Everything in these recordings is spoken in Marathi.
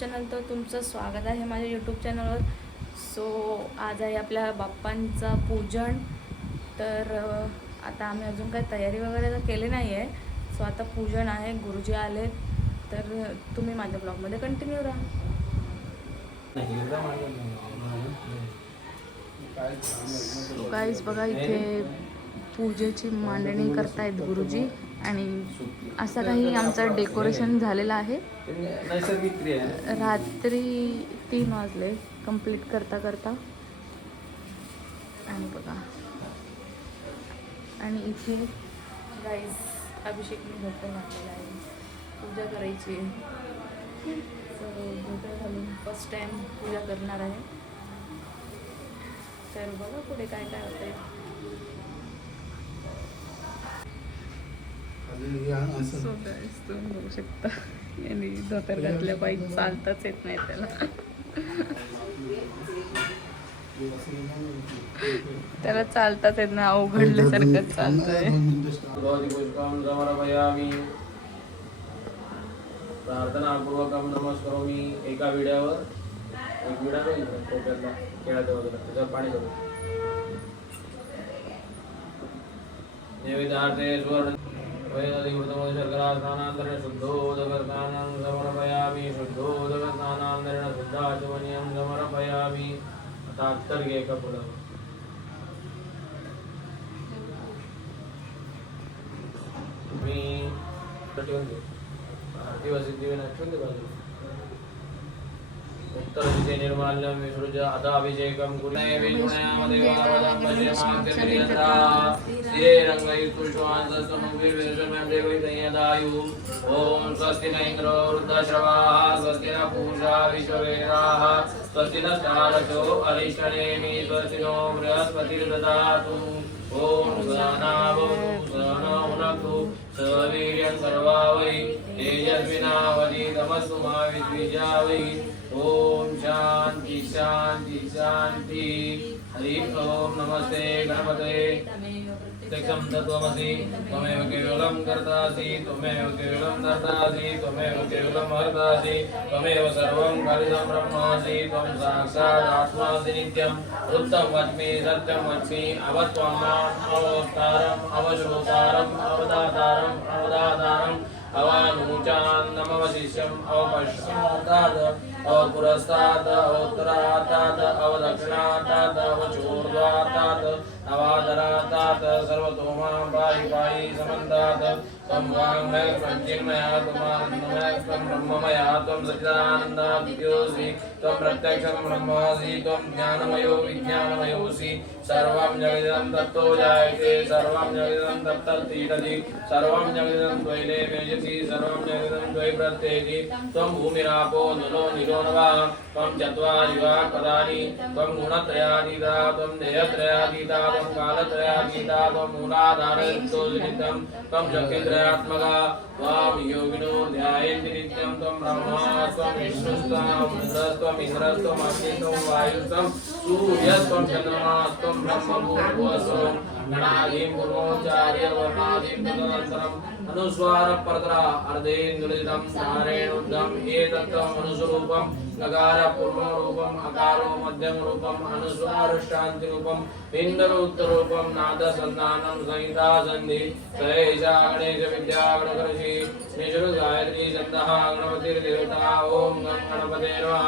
चॅनल. तर तुमचं स्वागत आहे माझ्या यूट्यूब चॅनलवर. सो आज आहे आपल्या बाप्पांचं पूजन. तर आता आम्ही अजून काही तयारी वगैरे तर केली नाही आहे. सो आता पूजन आहे, गुरुजी आले. तर तुम्ही माझ्या ब्लॉगमध्ये कंटिन्यू राहा. गाईज बघा, इथे पूजेची मांडणी करतायत गुरुजी. आणि असं काही आमचं डेकोरेशन झालेलं आहे. रात्री 3 वाजले कंप्लीट करता करता. आणि बघा, आणि इथे गाईज अभिषेक मी धोतर घातलेला आहे, पूजा करायची आहे. धोतर घालून फर्स्ट टाइम पूजा करणार आहे. तर बघा पुढे काय काय होतंय. सो गाईज तुम्ही बघू शकता, यांनी धोतर घातल्या पाहिजे, चालताच येत नाही त्याला. त्याला चालताच येत नाही, अवघडल्यासारखं चालतंय. प्रार्थनापूर्वकम नमस्कारोमी. एका विड्यावर एक विडा होईल कोप्यातला खेळाच्या बाजूला, त्याच्यावर पाणी करू. नैवेद्यार्थे सुवर्ण शर्करा स्नानांतरेण शुद्धोदकस्नानं समर्पयामि. शुद्धोदकस्नानांतरेण शुद्धाचमनीयं समर्पयामि. आता अत्तर घे एका पुढं. मी ठेवून दे आरती वाजत ठेवून दे बाजूला. उत्तरदिशे निर्माल्यं विसृज अथाभिषेकं कुर्णे स्थिरे रङ्गयुक्तुष्वान्तस्तमुभिर्विरशन्मदेवैतयदायु. ॐ स्वस्ति न इन्द्रो वृद्धश्रवाः, स्वस्ति न पूषा विश्ववेदाः, स्वस्ति नस्तारसो अरिष्टनेमि, स्वस्ति नो बृहस्पतिर्दधातु. ॐ सहनावतु सहनौ भुनक्तु सवीर्यं कर्वावहै तेजस्विनावधीतमस्तु मा विद्विषावहै. ओम शांति शांति शांति. हरि ओम. नमस्ते गणपते. प्रत्यक्षं तत्त्वमसि, त्वमेव केवलं कर्तासि, त्वमेव केवलं धर्तासि, त्वमेव केवलं हर्तासि, त्वमेव सर्वं कालिदं ब्रह्मासि, त्वं साक्षात् आत्मासि नित्यं. वृत्तं वच्मि सत्यं वच्मि, अवत्वम् अवतारम् अवश्रोतारम् अवदातारम् अवदातारम् अवानुचान् नमवशिष्यम् अवपश्चातात् अवपुरस्तात् अवोत्तरातात् अवदक्षिणातात् अवचूर्ध्वातात् अवादरातात् सर्वतो मां पाहि पाहि समन्तात्. त्वं वाङ्मय प्रत्यङ्मया त्वं ब्रह्ममया त्वं सच्चिदानन्दादित्योऽसि, त्वं प्रत्यक्षं ब्रह्मासि, त्वं ज्ञानमयो विज्ञानमयोऽसि. सर्वं जगदिदं तत्तो जायते, सर्वं जगदिदं तत्तत्तिष्ठति, सर्वं जगदिदं त्वयि देवयसि, सर्वं जगदिदं त्वयि प्रत्येति. त्वं भूमिरापो नलो निलो नवः, त्वं चत्वारि वाक्पदानि, त्वं गुणत्रयातीता, त्वं देहत्रयातीता, त्वं कालत्रयातीता, त्वं मूलाधारयुक्तोऽनित्यं, त्वं शक्तित्रयात्मका. त्वां योगिनो ध्यायन्ति नित्यं. त्वं ब्रह्मा त्वं विष्णुस्त्वं रुद्रस्त्वं इन्द्रस्त्वम् अग्निस्त्वं वायुस्त्वं सूर्यस्त्वं चन्द्रमास्त्वं ब्रह्मभूर्भुवस्त्वं. गणाधिं पूर्वोच्चार्य वर्णाधिं तदनन्तरम् अनुस्वार परतरा अर्धेन्दुलितं नारेणुद्धं एतत्त्वम् अनुस्वरूपं. नकार पूर्वं रूपम्, अकारो मध्यम रूपम्, अनुस्वार शान्ति रूपम्, पिण्डर उत्तरूपं, नाद संधानं संहिता संधि. सएषा गणेश विद्या गणकर्षि निषुर गायत्री छन्दः गणपतिर्देवता. ओम गं गणपते नमः.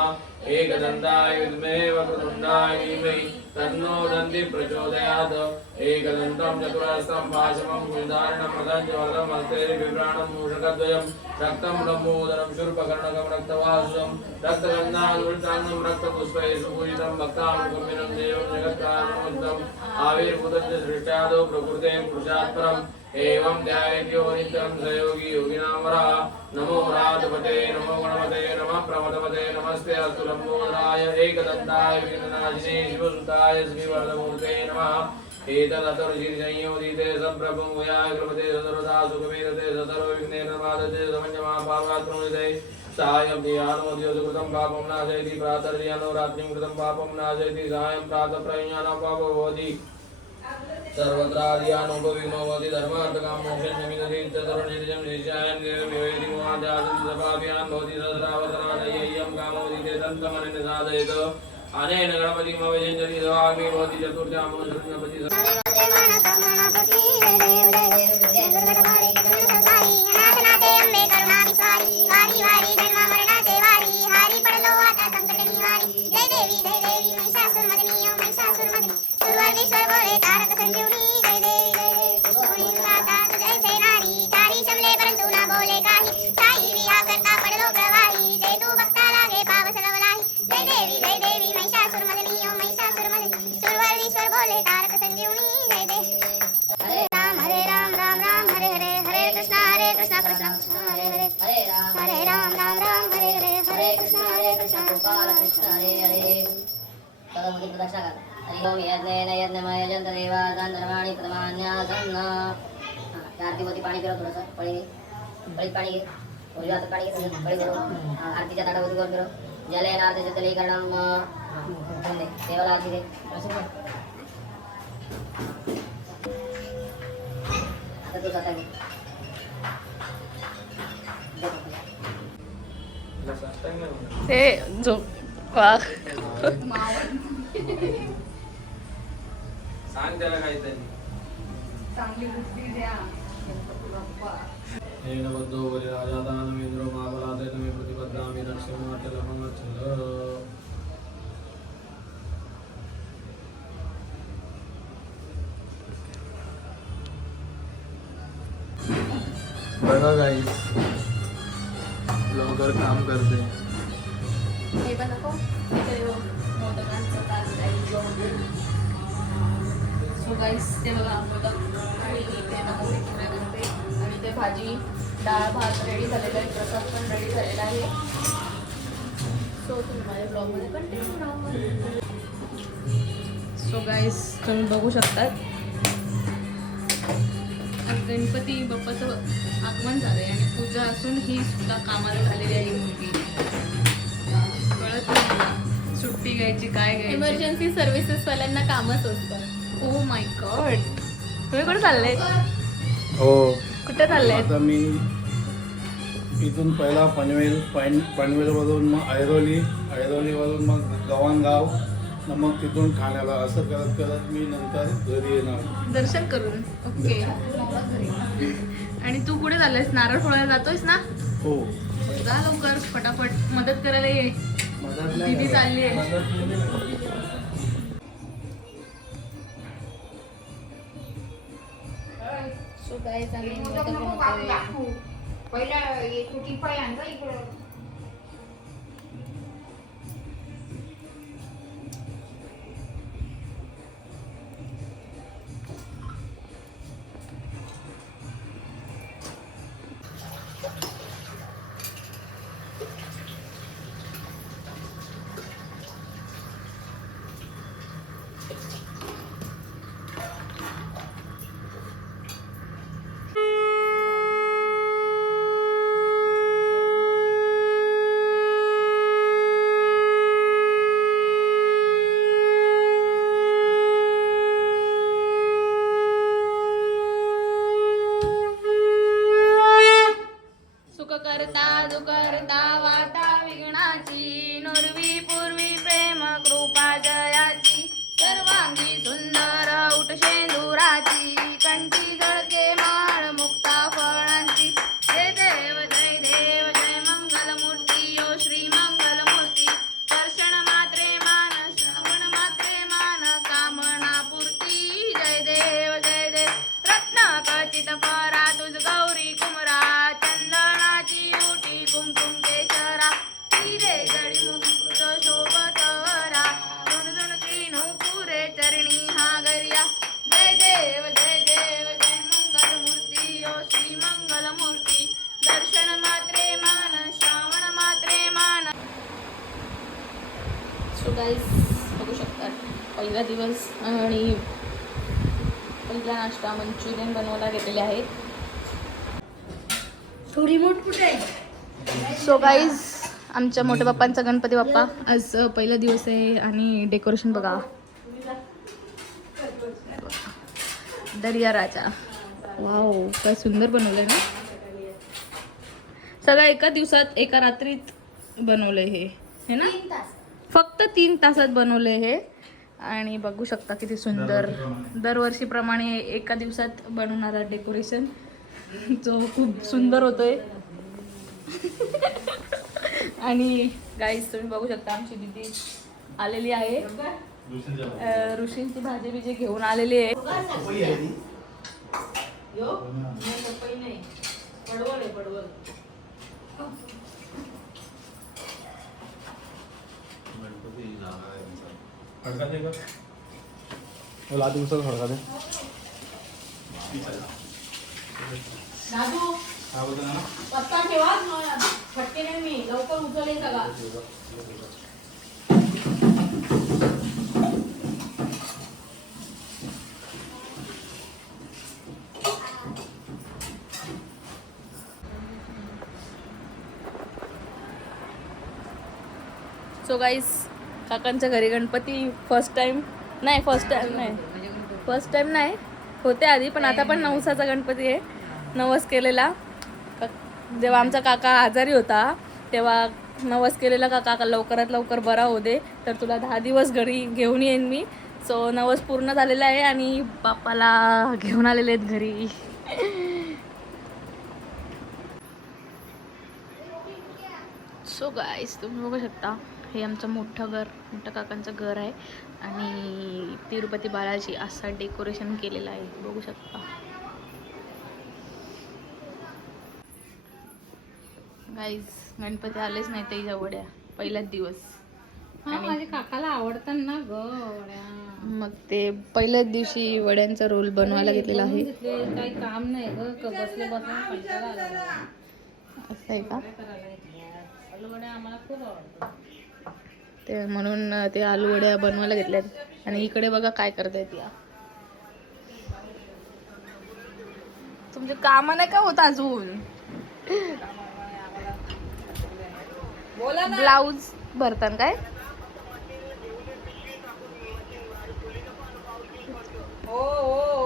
एकदन्ताय विद्महे वक्रतुण्डाय धीमहि तन्नो दन्ति प्रचोदयात्. एकदन्तं चतुरस्रं पाशमं भुजधारणं प्रदञ्जवरदं हस्ते बिभ्राणं मूषकद्वयं रक्तं ब्रह्मोदरं शूर्पकर्णकं रक्तवासुं रक्तगन्धानुवृताङ्गं रक्तपुष्पैः सुपूजितं भक्तानुकम्पिनं देवं जगत्कारणमुद्धम् आविर्भूतं च सृष्टादौ प्रकृते पुरुषात् परम्. एवं ध्यायति यो नित्यं स योगी योगिनां वरः. नमो राजपते नमो गणपते नमः प्रमदपते नमस्ते अस्तु लम्बोदराय एकदन्ताय विघ्ननाशिने शिवसुताय श्रीवरदमूर्ते नमः. एतदतुर्शीर्षंयोदिते सम्प्रभुयाय कृपते सर्वदा सुखमेधते सर्वविघ्नेर्बाधते समञ्जमा पापात्मनिधे. सायं ध्यानोदयो सुकृतं पापं नाशयति, प्रातर्यानो रात्रिं कृतं पापं नाशयति, सायं प्रातः प्रयाणं पापो भवति. सर्वत्रादियानुपविघ्नो भवति. धर्मार्थकां मोक्षं निमिदति चतुर्नित्यं नित्यायं देवं योगेति मोहाद्यासं सपाभ्यां भवति. सहस्रावतरादय्यं काम दंतमनेन साधयेत अनेन गणपति मवेजंजरी स्वामी भवति चतुर्थ्यां गणपति आरती होती पाणी फिरव थोडंसं पळी पाणी घे उजव्या हातात पाणी घे पळी फिरव आरतीच्या ताटावरती वर फिरव जले नारते जले करणं देवाला आरती दे आता तू स्वतः घे ते जो वाह सांग त्याला काहीतरी चांगली बुद्धी द्या येन बद्धो वरी राजादानमेंद्रो महाबलादय तमे प्रतिपद्धामि नरसिंहाचलमंगल बघा गाईस ब्लॉगर काम करते हे पण नको मोदकांचं सो गाईस ते बघा मोदक आणि ते करते आणि ते भाजी डाळ भात रेडी झालेला आहे प्रसाद पण रेडी झालेला आहे सो तुम्ही माझ्या ब्लॉगमध्ये कंटिन्यू राहा सो गाईस तुम्ही बघू शकतात गणपती बाप्पाचं आगमन झालंय आणि पूजा असून ही सुद्धा कामाला झालेली आहे मुलगी कळत नाही मला सुट्टी घ्यायची काय घ्यायची इमर्जन्सी सर्व्हिसेस वाल्यांना कामच असतं ओ माय गॉड तुम्ही कुठे चालले हो कुठे चालले आता मी इथून पहिला पनवेलवरून मग ऐरोलीवरून मग गव्हाणगाव मग तिथून ठाण्याला असं करत करत मी नंतर घरी येणार दर्शन करून ओके आणि तू कुठे चाललेस नारळ फोडायला जातोयस ना हो जा लवकर फटाफट मदत करायला ये मदत नाही दीदी चालली आहे मदत केली नाही. सो गाईस आम्ही मोदक बनवतोय. पहिला कुठे पाय आणता इकडं करता दुकरता वाटा विघ्नाची नुरवी पूर्वी प्रेम कृपा जयाची सर्वांगी सुंदर उठशेंदुराची कंठी झळके माळ मुक्ता फळांची जय देव जय मंगल मूर्ती ओ श्री मंगल मूर्ती दर्शन मात्रे मान श्रवण मात्रे मान कामना पूर्ती जय देव रत्न खचित परा तुझ गौरी कुमरा चंदनाची ओटी कुमकुम केशरा हिरे गडी मुकुट शोभतवरा झुणझुण तीनू पुरे चरणी हा गरिया जय देव जय मंगल मूर्ती ओ श्री मंगल मूर्ती दर्शन मात्रे मान श्रावण मात्रे मान सो गाईस बघू शकतात पहिला दिवस आणि पहिला नाश्ता मंचुरियन बनवायला घेतलेले आहेत थोडी मोठ कुठे आहे सो गाईज आमच्या मोठ्या बाप्पांचा गणपती बाप्पा आज पहिला दिवस आहे आणि डेकोरेशन बघा दर्या राजा वाव काय सुंदर बनवलंय ना सगळं एका दिवसात एका रात्रीत बनवलंय हे हे ना 3 तास. फक्त 3 तासात बनवले हे. आणि बघू शकता किती सुंदर दरवर्षीप्रमाणे एका दिवसात बनवणारा डेकोरेशन जो खूप सुंदर होतोय. आणि गाईस तुम्ही बघू शकता आमची दीदी आलेली आहे. ऋषींची भाजी बिजी घेऊन आलेली आहे. खडका दे का? मला आधी उचल खडका दे. दादू काय बोलतो ना? पत्ता ठेवा फटके नाही मी लवकर उचलेल सगळा. सो गाईस काकांच्या घरी गणपती फर्स्ट टाइम नाही होते आधी, पण आता पण नवसाचा गणपती आहे. नवस केलेला जेव्हा आमचा काका आजारी होता तेव्हा नवस केलेला का काका लवकरात लवकर बरा होऊ दे तर तुला 10 दिवस घरी घेऊन येईन मी. सो नवस पूर्ण झालेला आहे आणि बाप्पाला घेऊन आलेले आहेत घरी. सो गाईस तुम्ही बघू शकता हे आमचं मोठं काकांचं घर आहे आणि तिरुपती बालाजी असं डेकोरेशन केलेलं आहे बघू शकता. गाईज गणपती आलेच नाही ते वड्या पहिलाच दिवस. माझ्या काकाला आवडतात ना ग वड्या. मग ते पहिल्याच दिवशी वड्यांचा रोल बनवायला घेतलेला आहे. काही काम नाही ग बसले कंटाळा आला. असं आहे का? वड्या आम्हाला खूप आवडतात. ते म्हणून ते आलू वड्या बनवायला घेतल्यात. आणि इकडे बघा काय करतायत या. तुमचे काम नाही का होत अजून? ब्लाऊज भरतान काय? हो